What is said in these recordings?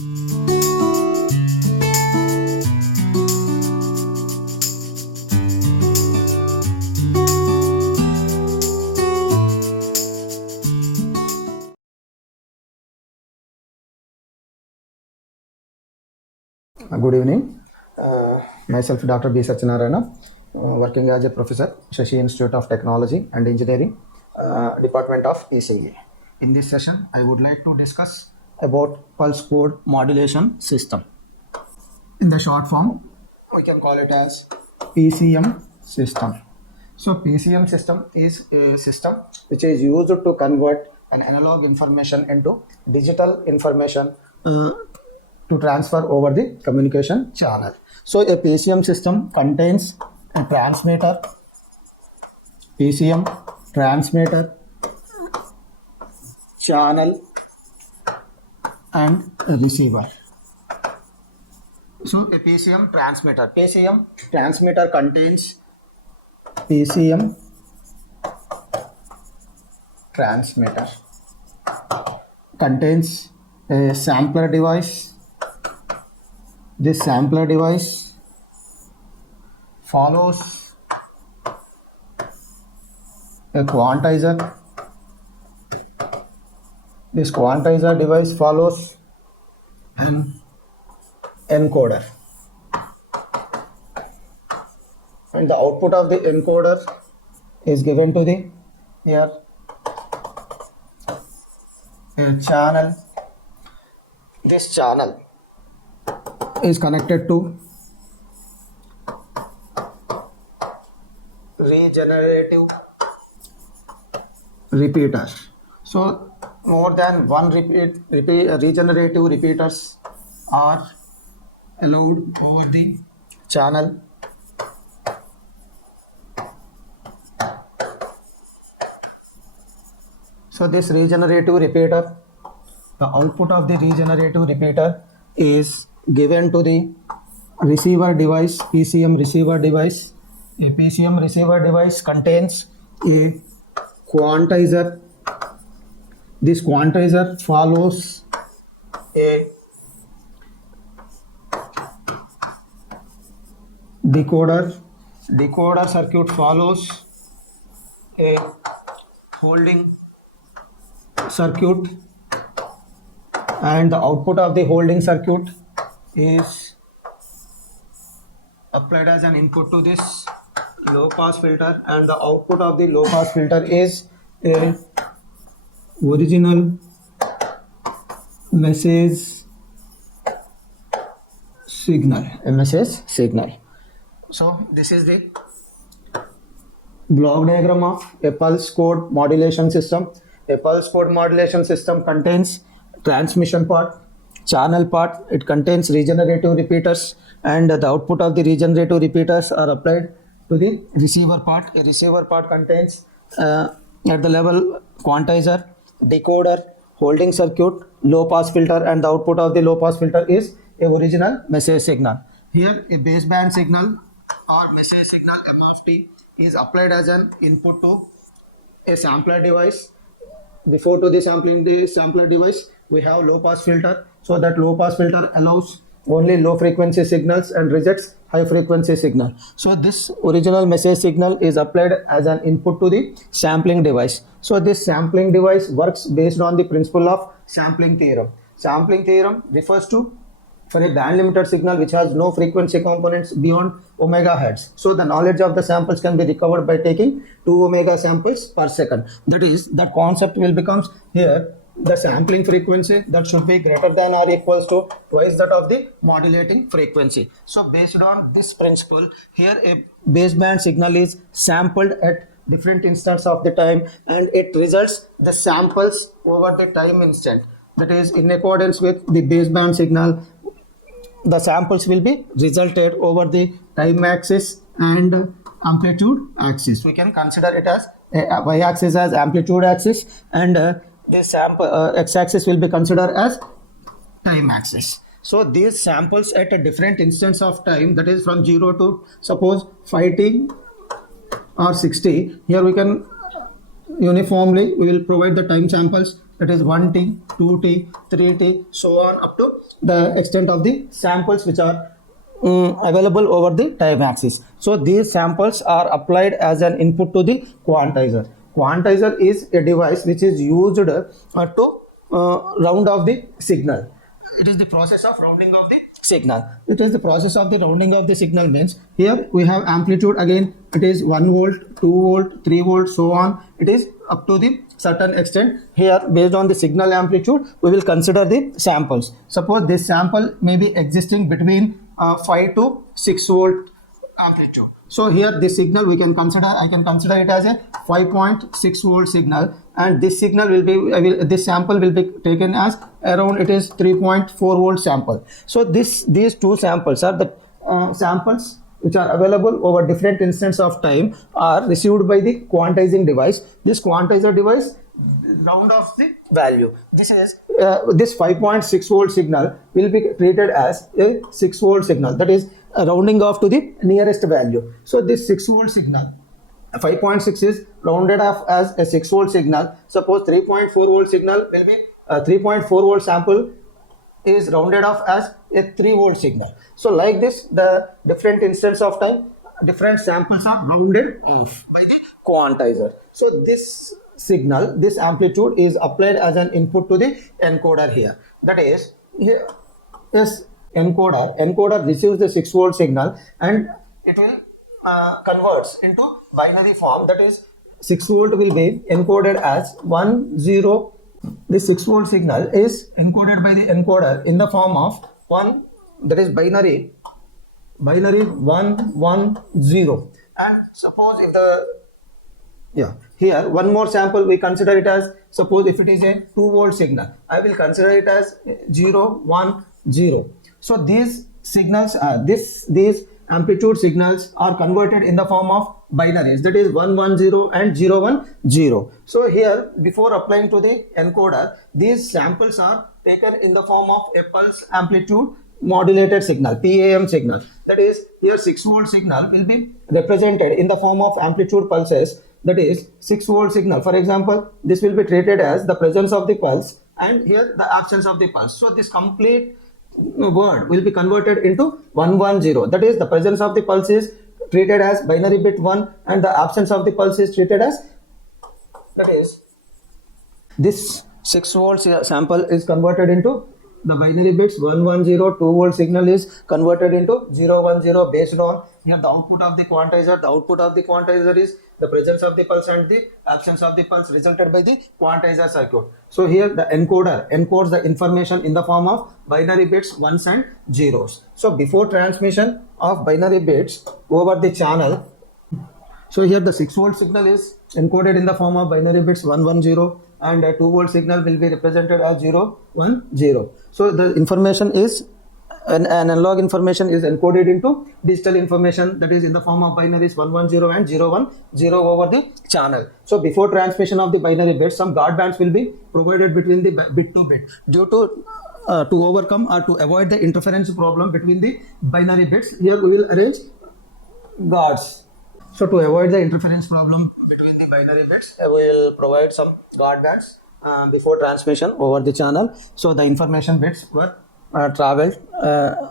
Good evening. Myself Dr. B. Satyanarayana, working as a professor, ECE Institute of Technology and Engineering, Department of ECE. In this session, I would like to discuss about Pulse Code Modulation System. In the short form, we can call it as PCM system. So PCM system is a system which is used to convert an analog information into digital information to transfer over the communication channel. So a PCM system contains a transmitter, PCM transmitter, channel and a receiver. So a PCM transmitter contains PCM transmitter contains a sampler device. This sampler device follows a quantizer. This quantizer device follows an encoder, and the output of the encoder is given to the here a channel. This channel is connected to regenerative repeater. So more than one regenerative repeaters are allowed over the channel. So this regenerative repeater, the output of the regenerative repeater is given to the receiver device, PCM receiver device. A PCM receiver device contains a quantizer. This quantizer follows a decoder. Decoder circuit follows a holding circuit, and the output of the holding circuit is applied as an input to this low pass filter, and the output of the low pass filter is a original message signal. So this is the block diagram of a pulse code modulation system. A pulse code modulation system contains transmission part, channel part. It contains regenerative repeaters, and the output of the regenerative repeaters are applied to the receiver part. A receiver part contains at the level quantizer, decoder, holding circuit, low pass filter, and the output of the low pass filter is a original message signal. Here a baseband signal or message signal MFT is applied as an input to a sampler device. Before to the sampler device, we have low pass filter. So that low pass filter allows only low frequency signals and rejects high frequency signal. So this original message signal is applied as an input to the sampling device. So this sampling device works based on the principle of sampling theorem. Sampling theorem refers to for a band limited signal which has no frequency components beyond omega hertz. So the knowledge of the samples can be recovered by taking 2 omega samples per second. That is, the concept will becomes here the sampling frequency that should be greater than or equals to twice that of the modulating frequency. So based on this principle, here a baseband signal is sampled at different instants of the time, and it results the samples over the time instant. That is, in accordance with the baseband signal, the samples will be resulted over the time axis and amplitude axis. We can consider it as y-axis as amplitude axis, and this sample x-axis will be considered as time axis. So these samples at a different instance of time, that is from 0 to suppose 5t or 60, here we can uniformly we will provide the time samples that is 1t, 2t, 3t, so on up to the extent of the samples which are available over the time axis. So these samples are applied as an input to the quantizer. Quantizer is a device which is used to round off the signal. It is the process of rounding of the signal. It is the process of the rounding of the signal means here we have amplitude, again it is 1 volt, 2 volt, 3 volt, so on. It is up to the certain extent. Here based on the signal amplitude we will consider the samples. Suppose this sample may be existing between 5 to 6 volt amplitude. So here this signal I can consider it as a 5.6 volt signal, and this signal will be this sample will be taken as around it is 3.4 volt sample. So these two samples are the samples which are available over different instance of time are received by the quantizing device. This quantizer device round off the value. This is this 5.6 volt signal will be treated as a 6 volt signal, that is rounding off to the nearest value. So this 6 volt signal 5.6 is rounded off as a 6 volt signal. Suppose 3.4 volt signal will be 3.4 volt sample is rounded off as a 3 volt signal. So like this, the different instance of time different samples are rounded off by the quantizer. So this signal, this amplitude is applied as an input to the encoder here. That is, here is encoder receives the 6 volt signal and it will converts into binary form, that is 6 volt will be encoded as 1 0. This 6 volt signal is encoded by the encoder in the form of 1, that is binary 1 1 0. And suppose if the here one more sample we consider it as, suppose if it is a 2 volt signal, I will consider it as 0 1 0. So these signals these amplitude signals are converted in the form of binaries, that is 1 1 0 and 0 1 0. So here before applying to the encoder, these samples are taken in the form of a pulse amplitude modulated signal, PAM signal. That is, here 6 volt signal will be represented in the form of amplitude pulses, that is 6 volt signal. For example, this will be treated as the presence of the pulse and here the absence of the pulse. So this complete word will be converted into 110, that is the presence of the pulse is treated as binary bit 1 and the absence of the pulse is treated as, that is this 6 volt sample is converted into the binary bits 110. 2 volt signal is converted into 010 based on here the output of the quantizer. The output of the quantizer is the presence of the pulse and the absence of the pulse resulted by the quantizer circuit. So here the encoder encodes the information in the form of binary bits 1s and 0s. So before transmission of binary bits over the channel, so here the 6 volt signal is encoded in the form of binary bits 110 and a 2 volt signal will be represented as 010. So the information is an analog information is encoded into digital information, that is in the form of binaries 110 and 010 over the channel. So before transmission of the binary bits, some guard bands will be provided between the bit to bit due to overcome or to avoid the interference problem between the binary bits. Here we will arrange guards. So to avoid the interference problem between the binary bits, we will provide some guard bands before transmission over the channel. So the information bits were traveled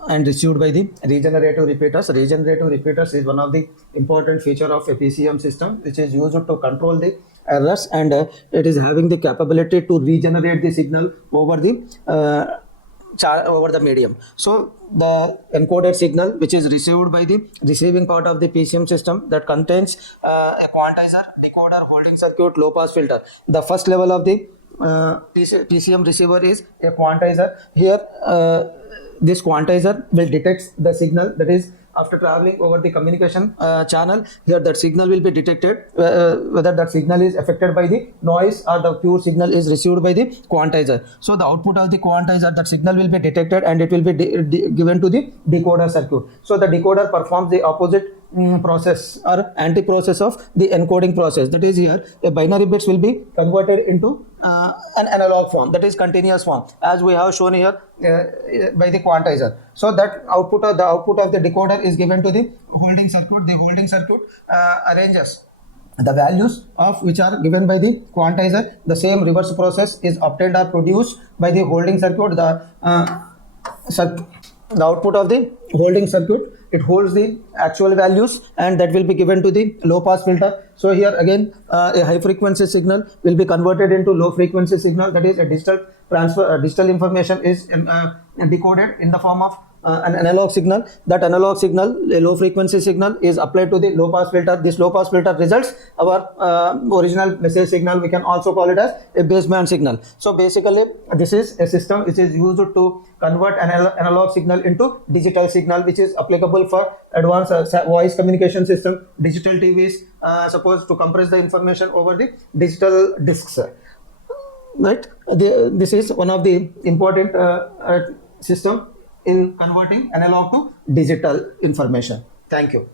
and received by the regenerative repeaters. Regenerative repeaters is one of the important feature of a PCM system which is used to control the errors, and it is having the capability to regenerate the signal over the medium. So the encoded signal which is received by the receiving part of the PCM system that contains a quantizer, decoder, holding circuit, low pass filter. The first level of the PCM receiver is a quantizer. Here this quantizer will detect the signal, that is after traveling over the communication channel. Here that signal will be detected whether that signal is affected by the noise or the pure signal is received by the quantizer. So the output of the quantizer, that signal will be detected and it will be given to the decoder circuit. So the decoder performs the opposite process or anti-process of the encoding process. That is, here a binary bits will be converted into an analog form, that is continuous form, as we have shown here by the quantizer. So that output of the decoder is given to the holding circuit. The holding circuit arranges the values of which are given by the quantizer. The same reverse process is obtained or produced by the holding circuit. The output of the holding circuit, it holds the actual values, and that will be given to the low pass filter. So here again a high frequency signal will be converted into low frequency signal, that is a digital transfer. Digital information is decoded in the form of an analog signal. That analog signal, a low frequency signal, is applied to the low pass filter. This low pass filter results our original message signal. We can also call it as a baseband signal. So basically this is a system which is used to convert an analog signal into digital signal, which is applicable for advanced voice communication system, digital TVs, suppose to compress the information over the digital discs, right? This is one of the important system in converting analog to digital information. Thank you.